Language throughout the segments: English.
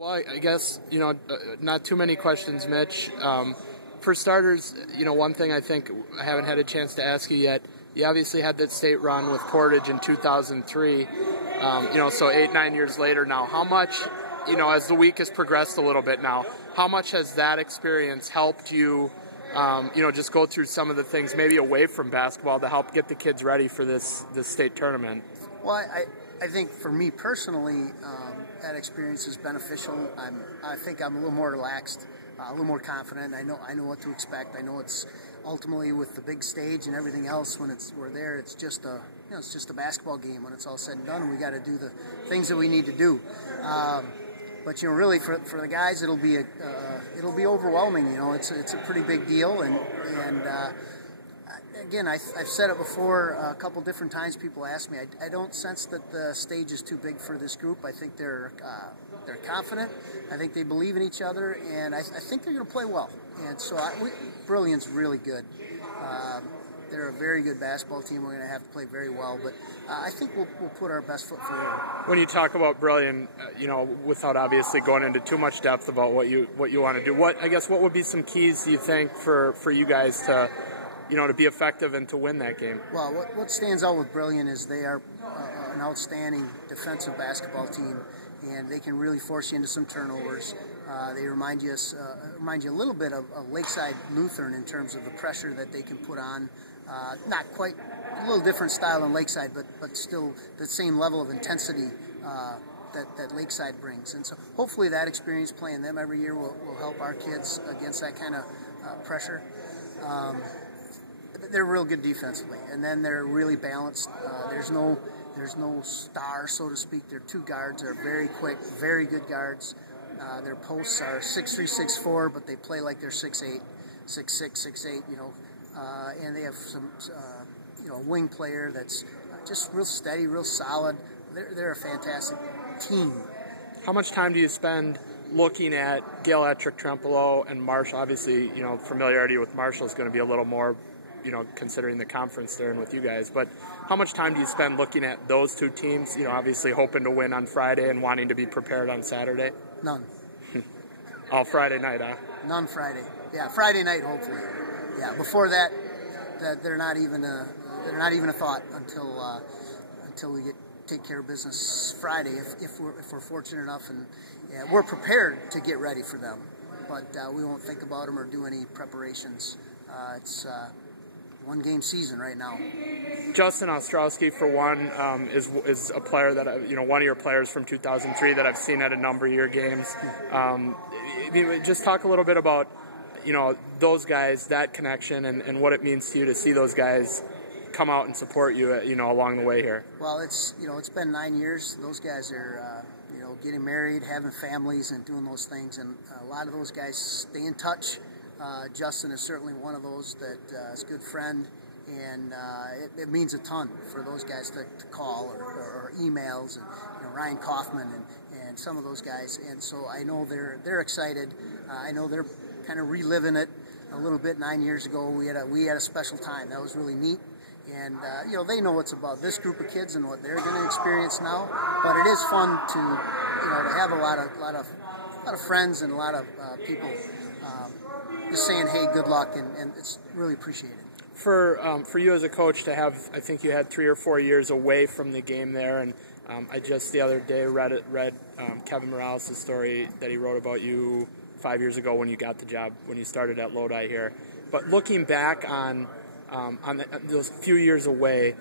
Well, I guess, not too many questions, Mitch. For starters, one thing I think I haven't had a chance to ask you yet, you obviously had that state run with Portage in 2003, so 8-9 years later now. How much, as the week has progressed a little bit now, how much has that experience helped you, just go through some of the things maybe away from basketball to help get the kids ready for this state tournament? Well, I think for me personally, that experience is beneficial. I think I'm a little more relaxed, a little more confident. I know what to expect. I know it's ultimately with the big stage and everything else. When we're there, it's just a basketball game. When it's all said and done, and we got to do the things that we need to do. But really, for the guys, it'll be overwhelming. It's a pretty big deal, and again, I've said it before a couple different times. People ask me. I don't sense that the stage is too big for this group. I think they're confident. I think they believe in each other, and I think they're going to play well. And so, Brilliant's really good. They're a very good basketball team. We're going to have to play very well, but I think we'll put our best foot forward. When you talk about Brilliant, without obviously going into too much depth about what you want to do, what would be some keys you think for you guys to to be effective and to win that game? Well, what stands out with Brilliant is they are an outstanding defensive basketball team, and they can really force you into some turnovers. They remind you a little bit of Lakeside Lutheran in terms of the pressure that they can put on. Not quite, a little different style than Lakeside, but still the same level of intensity that Lakeside brings. And so hopefully that experience playing them every year will help our kids against that kind of pressure. They're real good defensively, and then they're really balanced. There's no star, so to speak. They're two guards. They're very quick, very good guards. Their posts are 6'3", 6'4", but they play like they're 6'8", 6'6", 6'8", and they have some, a wing player that's just real steady, real solid. They're a fantastic team. How much time do you spend looking at Gail Ettrick-Trempolo and Marshall? Obviously, familiarity with Marshall is going to be a little more, considering the conference they're in with you guys. But how much time do you spend looking at those two teams, obviously hoping to win on Friday and wanting to be prepared on Saturday? None. All Friday night, huh? None Friday. Yeah, Friday night, hopefully. Yeah, before that they're not even a thought until we take care of business Friday, if we're fortunate enough, and we're prepared to get ready for them, but we won't think about them or do any preparations. It's one game season right now. Justin Ostrowski, for one, is a player that one of your players from 2003 that I've seen at a number of your games. Just talk a little bit about those guys, that connection, and what it means to you to see those guys come out and support you along the way here. Well, it's been 9 years. Those guys are getting married, having families, and doing those things, and a lot of those guys stay in touch. Justin is certainly one of those that is a good friend, and it means a ton for those guys to call or emails, and Ryan Kaufman and some of those guys. And so I know they're excited. I know they're kind of reliving it a little bit. 9 years ago, we had a special time. That was really neat. And they know what's about this group of kids and what they're going to experience now. But it is fun to have a lot of friends and a lot of people just saying, hey, good luck, and it's really appreciated. For you as a coach to have, I think you had 3 or 4 years away from the game there, and I just the other day read Kevin Morales' story that he wrote about you 5 years ago when you got the job, when you started at Lodi here. But looking back on those few years away,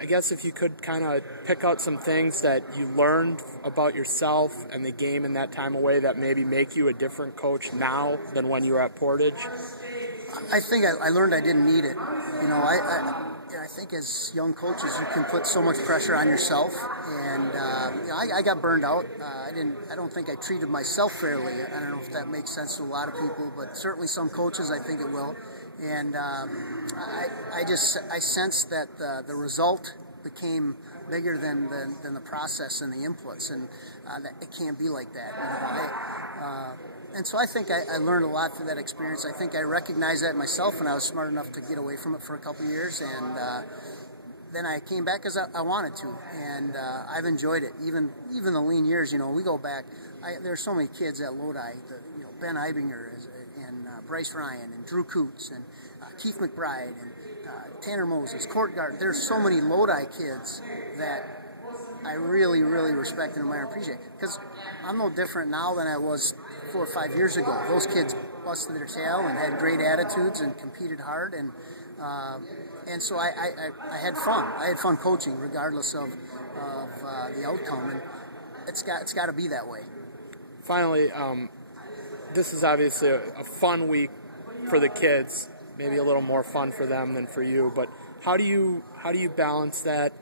I guess if you could kind of pick out some things that you learned about yourself and the game in that time away that maybe make you a different coach now than when you were at Portage? I think I learned I didn't need it. I think as young coaches you can put so much pressure on yourself, and I got burned out. I don't think I treated myself fairly. I don't know if that makes sense to a lot of people, but certainly some coaches I think it will. And I sensed that the result became bigger than the process and the inputs, and that it can't be like that. And so I think I learned a lot through that experience. I think I recognized that myself, and I was smart enough to get away from it for a couple of years. And then I came back because I wanted to, and I've enjoyed it. Even the lean years, we go back. There's so many kids at Lodi. Ben Eibinger and Bryce Ryan and Drew Coots and Keith McBride and Tanner Moses, Courtgard. There's so many Lodi kids that I really, really respect and admire and appreciate. Because I'm no different now than I was 4 or 5 years ago. Those kids busted their tail and had great attitudes and competed hard, and so I had fun. I had fun coaching, regardless of the outcome, and it's got to be that way. Finally, this is obviously a fun week for the kids, maybe a little more fun for them than for you. But how do you balance that,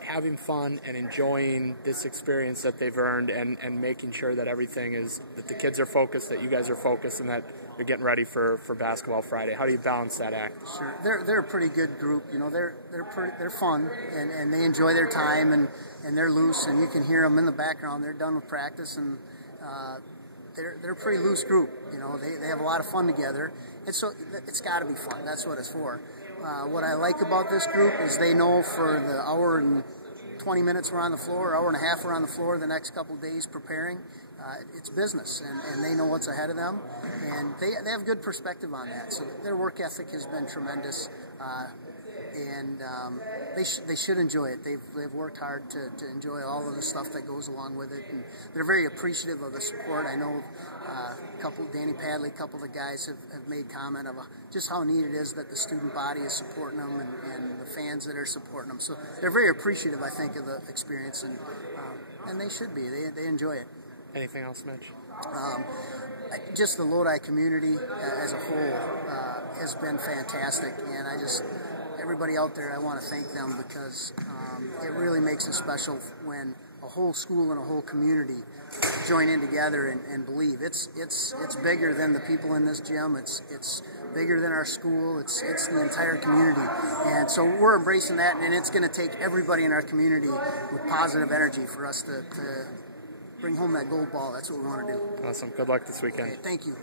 having fun and enjoying this experience that they've earned, and making sure that everything is, that the kids are focused, that you guys are focused, and that you're getting ready for basketball Friday? How do you balance that act? Sure, they're a pretty good group. They're fun, and they enjoy their time, and they're loose, and you can hear them in the background. They're done with practice, and they're a pretty loose group. They have a lot of fun together, and so it's got to be fun. That's what it's for. What I like about this group is they know for the hour and 20 minutes we're on the floor, hour and a half we're on the floor the next couple of days preparing, it's business, and they know what's ahead of them, and they have good perspective on that. So their work ethic has been tremendous, and they should enjoy it. They've worked hard to enjoy all of the stuff that goes along with it, and they're very appreciative of the support. I know Danny Padley, a couple of the guys have made comment of just how neat it is that the student body is supporting them, and the fans that are supporting them. So they're very appreciative, I think, of the experience, and they should be. They enjoy it. Anything else, Mitch? Just the Lodi community as a whole has been fantastic, and everybody out there, I want to thank them, because it really makes it special when a whole school and a whole community join in together and believe. It's bigger than the people in this gym. It's bigger than our school. It's the entire community, and so we're embracing that. And it's going to take everybody in our community with positive energy for us to bring home that gold ball. That's what we want to do. Awesome. Good luck this weekend. Okay, thank you.